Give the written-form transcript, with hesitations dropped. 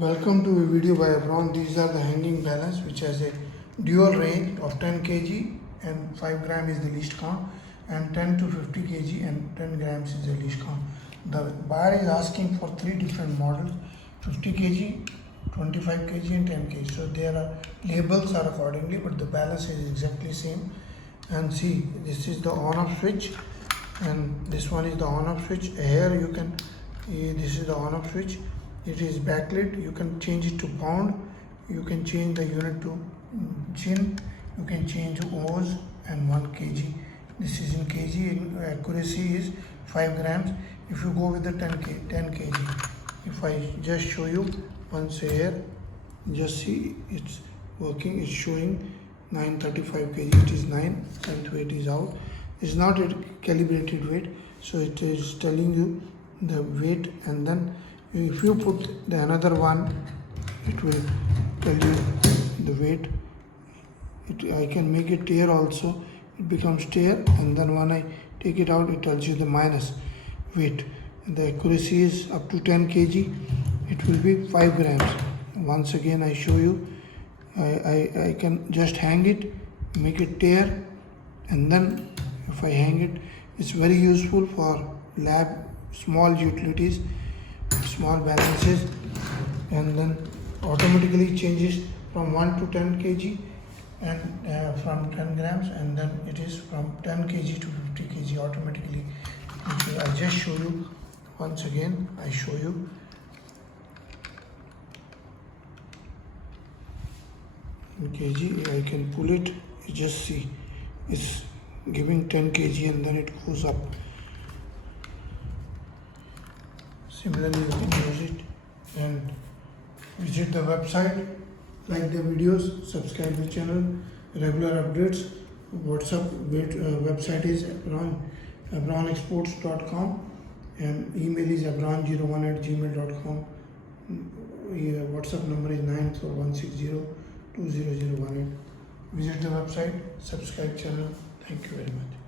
Welcome to a video by Abron. These are the hanging balance which has a dual range of 10 kg and 5 gram is the least count, and 10 to 50 kg and 10 grams is the least count. The buyer is asking for three different models: 50 kg, 25 kg and 10 kg. So there are labels are accordingly, but the balance is exactly same. And see, this is the on off switch and this one is the on off switch. Here you can, this is the on off switch. It is backlit. You can change it to pound, you can change the unit to gin, you can change to oz and 1 kg. This is in kg. Accuracy is 5 grams. If you go with the 10 kg, if I just show you once here, just see it's working. It's showing 935 kg. It is 9 cent weight is out. It's not a calibrated weight, so it is telling you the weight, and then if you put the another one, it will tell you the weight. I can make it tear also. It becomes tear, and then when I take it out, it tells you the minus weight. And the accuracy is up to 10 kg. It will be 5 grams. Once again, I show you. I can just hang it, make it tear, and then if I hang it, it's very useful for lab, small utilities, small balances, and then automatically changes from 1 to 10 kg and from 10 grams, and then it is from 10 kg to 50 kg automatically. I just show you once again. I show you. In kg, I can pull it. You just see it's giving 10 kg and then it goes up. Similarly, you can use it and visit the website, like the videos, subscribe the channel, regular updates. Website is abronexports.com and email is abron01@gmail.com. WhatsApp number is 94160200018. Visit the website, subscribe channel. Thank you very much.